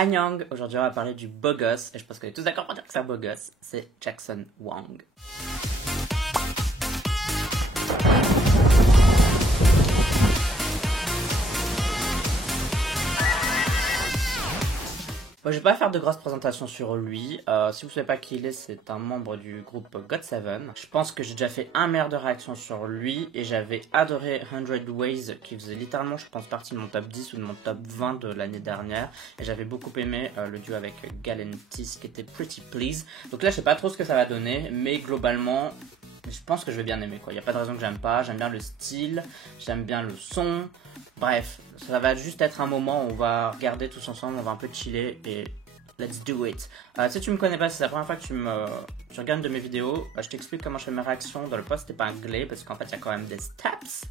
Annyeong. Aujourd'hui on va parler du beau gosse, et je pense qu'on est tous d'accord pour dire que c'est un beau gosse, c'est Jackson Wang. Bon, je vais pas faire de grosses présentations sur lui. Si vous savez pas qui il est, c'est un membre du groupe GOT7. Je pense que j'ai déjà fait un milliard de réactions sur lui et j'avais adoré 100 Ways qui faisait littéralement, je pense, partie de mon top 10 ou de mon top 20 de l'année dernière. Et j'avais beaucoup aimé le duo avec Galantis qui était Pretty Please. Donc là, je sais pas trop ce que ça va donner, mais globalement, je pense que je vais bien aimer, quoi. Il n'y a pas de raison que j'aime pas. J'aime bien le style, j'aime bien le son. Bref, ça va juste être un moment où on va regarder tous ensemble, on va un peu chiller et let's do it. Si tu me connais pas, si c'est la première fois que tu regardes une de mes vidéos, je t'explique comment je fais mes réactions dans le post épinglé parce qu'en fait il y a quand même des steps,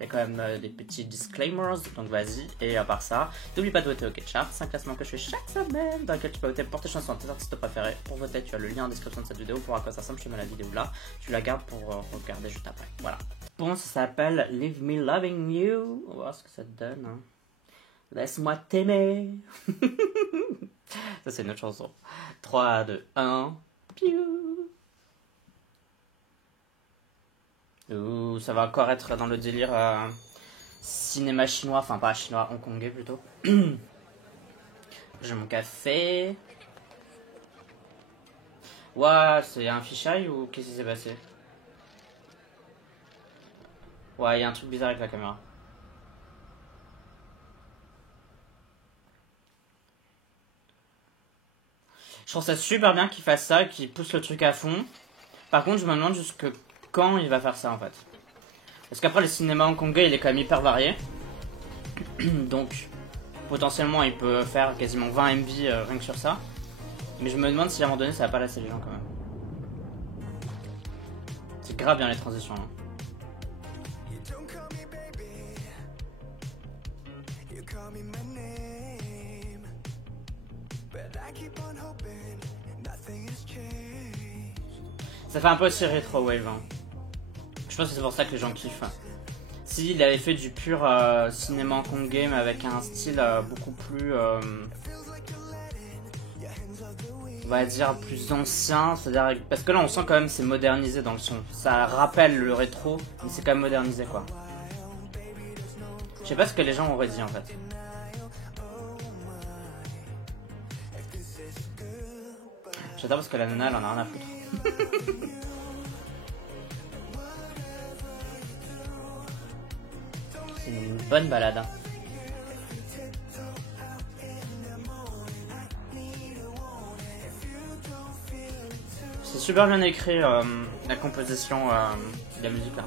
il y a quand même des petits disclaimers, donc vas-y. Et à part ça, n'oublie pas de voter au Ketchup, 5 classements que je fais chaque semaine dans lesquels tu peux voter pour tes chansons, tes artistes préférés. Pour voter, tu as le lien en description de cette vidéo pour à quoi ça ressemble, je te mets la vidéo là, tu la gardes pour regarder juste après, voilà. Bon, ça s'appelle Leave Me Loving You. On va voir ce que ça te donne. Hein. Laisse-moi t'aimer. Ça, c'est une autre chanson. 3, 2, 1. Piou. Ouh, ça va encore être dans le délire cinéma chinois. Enfin, pas chinois, hongkongais plutôt. J'ai mon café. Ouah, c'est un fisheye ou qu'est-ce qui s'est passé? Ouais, il y a un truc bizarre avec la caméra. Je trouve ça super bien qu'il fasse ça, qu'il pousse le truc à fond. Par contre, je me demande jusque quand il va faire ça en fait. Parce qu'après, le cinéma hongkongais, il est quand même hyper varié. Donc, potentiellement, il peut faire quasiment 20 MB rien que sur ça. Mais je me demande si à un moment donné, ça va pas lasser les gens quand même. C'est grave bien les transitions là. Ça fait un peu aussi rétro wave. Hein. Je pense que c'est pour ça que les gens kiffent. S'il avait fait du pur cinéma hongkongais mais avec un style beaucoup plus, on va dire plus ancien, c'est-à-dire parce que là on sent quand même c'est modernisé dans le son. Ça rappelle le rétro, mais c'est quand même modernisé quoi. Je sais pas ce que les gens auraient dit en fait. J'adore parce que la nana elle en a rien à foutre. C'est une bonne balade. Hein. C'est super bien écrit la composition de la musique là.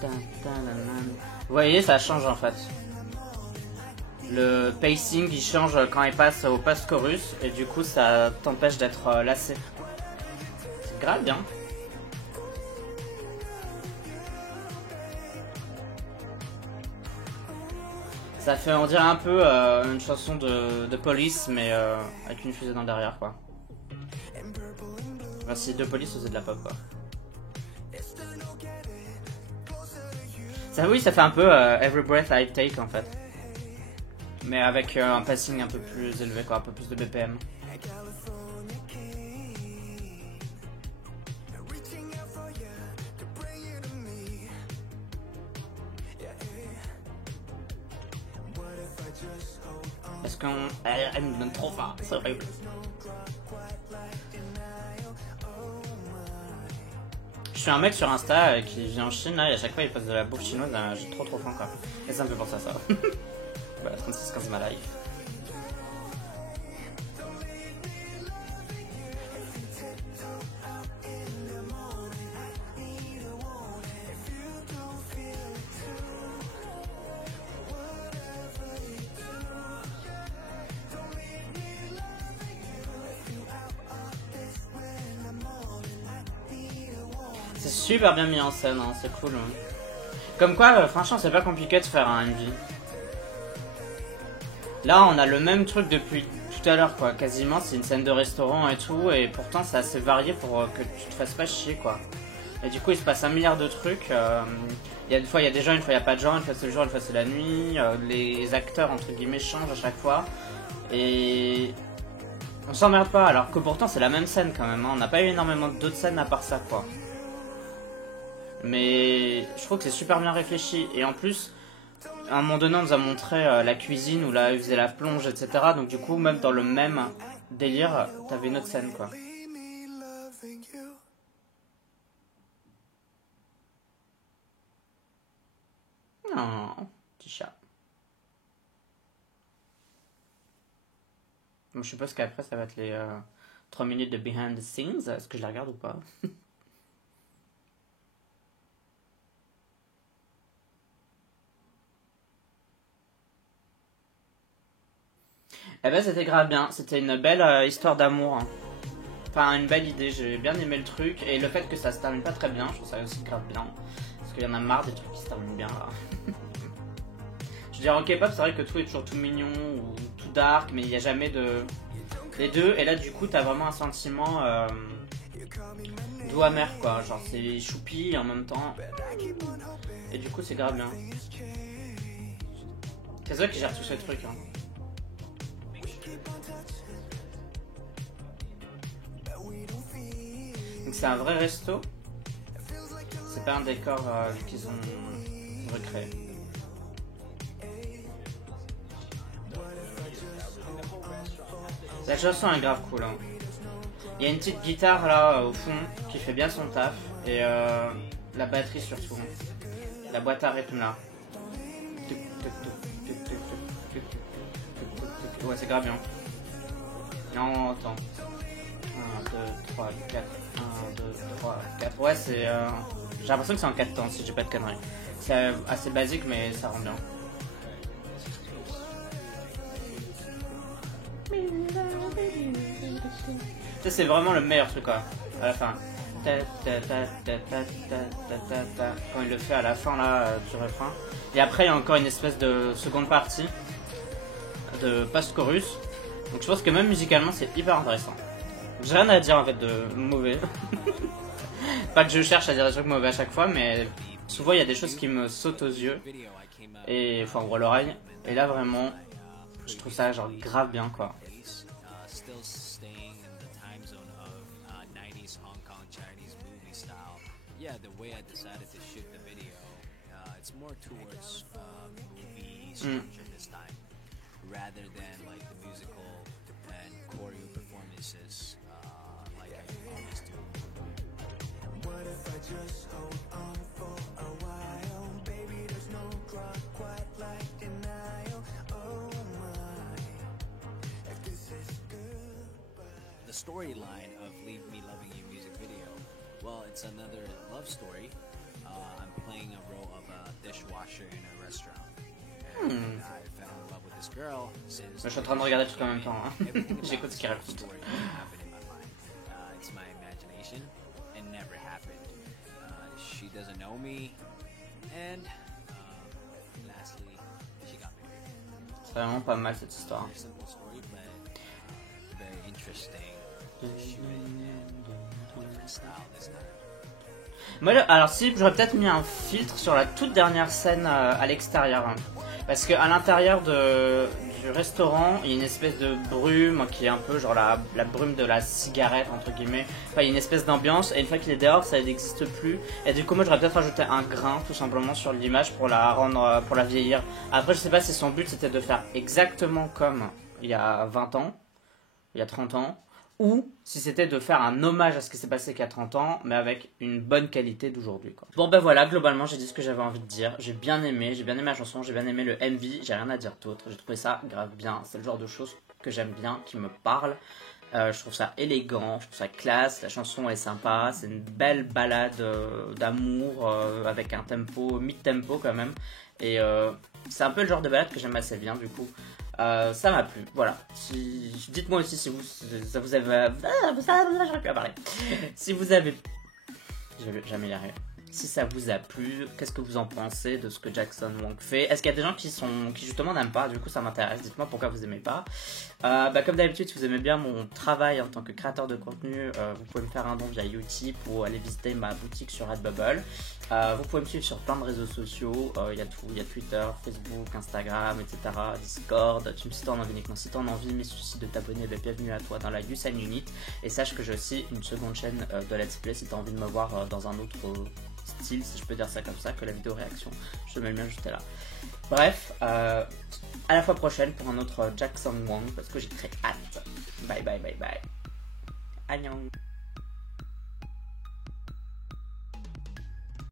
Vous voyez, ça change en fait. Le pacing il change quand il passe au post-chorus et du coup ça t'empêche d'être lassé. C'est grave bien. Ça fait on dirait un peu une chanson de Police mais avec une fusée dans le derrière quoi. Enfin, si de Police faisait de la pop quoi. Ça oui ça fait un peu Every Breath I Take en fait. Mais avec un passing un peu plus élevé quoi, un peu plus de BPM. Parce qu'on... Elle me donne trop faim, c'est horrible. Je suis un mec sur Insta qui vient en Chine là et à chaque fois il passe de la bouffe chinoise, j'ai trop faim quoi. Et ça me fait penser à ça. Voilà, 36-15 ma life. C'est super bien mis en scène, hein, c'est cool. Hein. Comme quoi, franchement, c'est pas compliqué de faire un MV. Là, on a le même truc depuis tout à l'heure, quoi. Quasiment, c'est une scène de restaurant et tout, et pourtant, c'est assez varié pour que tu te fasses pas chier, quoi. Et du coup, il se passe un milliard de trucs. Une fois, il y a des gens, une fois, il n'y a pas de gens. Une fois, c'est le jour, une fois, c'est la nuit. Les acteurs, entre guillemets, changent à chaque fois. Et on s'emmerde pas, alors que pourtant, c'est la même scène quand même. Hein. On n'a pas eu énormément d'autres scènes à part ça, quoi. Mais je trouve que c'est super bien réfléchi. Et en plus, à un moment donné, on nous a montré la cuisine où là, ils faisaient la plonge, etc. Donc du coup, même dans le même délire, t'avais une autre scène, quoi. Non, petit chat. Bon, je suppose qu'après, ça va être les 3 minutes de behind the scenes. Est-ce que je la regarde ou pas? Eh ben, c'était grave bien. C'était une belle histoire d'amour. Hein. Enfin, une belle idée. J'ai bien aimé le truc. Et le fait que ça se termine pas très bien, je trouve ça aussi grave bien. Parce qu'il y en a marre des trucs qui se terminent bien là. Je veux dire, en K-pop, c'est vrai que tout est toujours tout mignon ou tout dark, mais il n'y a jamais de. Les deux. Et là, du coup, t'as vraiment un sentiment doux amer quoi. Genre, c'est choupi en même temps. Et du coup, c'est grave bien. C'est vrai que gère tout ce truc. Hein. Donc c'est un vrai resto. C'est pas un décor qu'ils ont recréé. La chanson est grave cool. Hein. Il y a une petite guitare là au fond qui fait bien son taf. Et la batterie surtout. La boîte à rythme là. Ouais, c'est grave bien. Non, attends. 1, 2, 3, 4. 1, 2, 3, 4. Ouais, c'est. J'ai l'impression que c'est en 4 temps si j'ai pas de conneries. C'est assez basique, mais ça rend bien. Ça, c'est vraiment le meilleur truc, quoi. À la fin. Quand il le fait à la fin là du refrain. Et après, il y a encore une espèce de seconde partie de post-chorus. Donc je pense que même musicalement, c'est hyper intéressant. J'ai rien à dire en fait de mauvais. Pas que je cherche à dire des trucs mauvais à chaque fois, mais souvent il y a des choses qui me sautent aux yeux. Et enfin, ou à l'oreille. Et là vraiment, je trouve ça genre grave bien quoi. Rather than like the musical and choreo performances like I always do. What if I just hold on for a while? Baby, there's no clock quite like denial. Oh my, if this is good. The storyline of Leave Me Loving You music video, well, it's another love story. I'm playing a role of a dishwasher in a restaurant. Je suis en train de regarder tout en même temps. Hein. J'écoute ce qu'il raconte. C'est vraiment pas mal cette histoire. Moi, alors si j'aurais peut-être mis un filtre sur la toute dernière scène à l'extérieur. Hein. Parce qu'à l'intérieur du restaurant, il y a une espèce de brume qui est un peu genre la brume de la cigarette, entre guillemets. Enfin, il y a une espèce d'ambiance, et une fois qu'il est dehors, ça n'existe plus. Et du coup, moi, j'aurais peut-être rajouté un grain, tout simplement, sur l'image pour la rendre, pour la vieillir. Après, je sais pas si son but, c'était de faire exactement comme il y a 20 ans, il y a 30 ans. Ou si c'était de faire un hommage à ce qui s'est passé il y a 30 ans, mais avec une bonne qualité d'aujourd'hui. Bon ben voilà, globalement j'ai dit ce que j'avais envie de dire. J'ai bien aimé la chanson, j'ai bien aimé le MV, j'ai rien à dire d'autre. J'ai trouvé ça grave bien, c'est le genre de choses que j'aime bien, qui me parle. Je trouve ça élégant, je trouve ça classe, la chanson est sympa, c'est une belle balade d'amour avec un tempo, mid-tempo quand même. Et c'est un peu le genre de balade que j'aime assez bien du coup. Ça m'a plu, voilà. Dites-moi aussi si ça vous avez... j'aurais pu en parler. Si vous avez... Je vais jamais y arriver. si ça vous a plu, qu'est-ce que vous en pensez de ce que Jackson Wang fait. Est-ce qu'il y a des gens qui justement n'aiment pas? Du coup, ça m'intéresse. Dites-moi pourquoi vous aimez pas. Comme d'habitude, si vous aimez bien mon travail en tant que créateur de contenu, vous pouvez me faire un don via Utip ou aller visiter ma boutique sur Redbubble. Vous pouvez me suivre sur plein de réseaux sociaux. Il y a tout. Il y a Twitter, Facebook, Instagram, etc. Discord. Tu me cites en envie uniquement si tu en as envie, mais si tu décides de t'abonner, bienvenue à toi dans la Usain Unit. Et sache que j'ai aussi une seconde chaîne de Let's Play si tu as envie de me voir dans un autre style, si je peux dire ça comme ça, que la vidéo réaction. Je te mets le mien juste là. Bref, à la fois prochaine pour un autre Jackson Wang parce que j'ai très hâte. Bye bye bye bye. Annyeong.